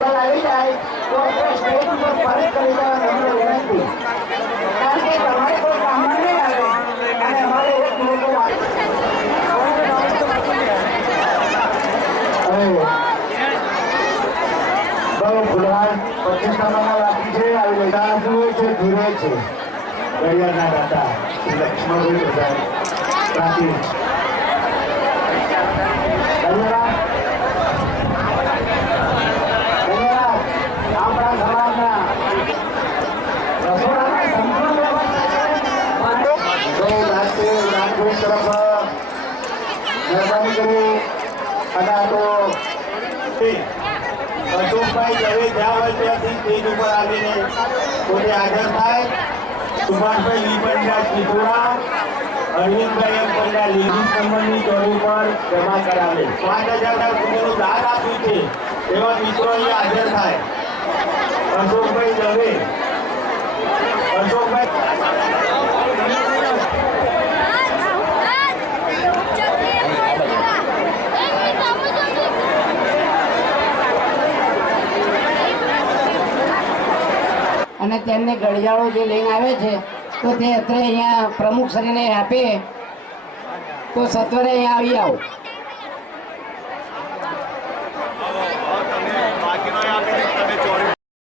આવી જાય તો સ્ટેજ ઉપર ફરજ કરી દેવા નમ્ર વિનંતી, કારણ કે તમારે કોઈ કામમાં નહીં આવે અને અમારે એક લોકો બહુ ફુલહાર 25 નંબરના રાખી છે. આવી બધા હોય છે ધૂરે છે ગળિયાના દાતા લક્ષ્મણભાઈ પ્રસાદ પ્રાંતિજ મહેરબાની કરી અને આ તો અશોકભાઈ દવે જ્યાં હોય ત્યાંથી સ્ટેજ ઉપર આવીને પોતે હાજર થાય. સુભાષભાઈ લી પંડ્યા ચિત્રોડા, અરવિંદભાઈ એમ પંડ્યા લેડીઝ નંબરની ચોરી પર જમા કરાવે. 5000 રૂપિયાનું દાન આપ્યું છે એવા મિત્રો અહીંયા હાજર થાય. અશોકભાઈ દવે, અશોકભાઈ અને તેમને ગળિયાળો જે લઈને આવે છે તો તે અત્યારે અહીંયા પ્રમુખ શ્રીને આપે તો સત્વરે અહીંયા આવી આવો.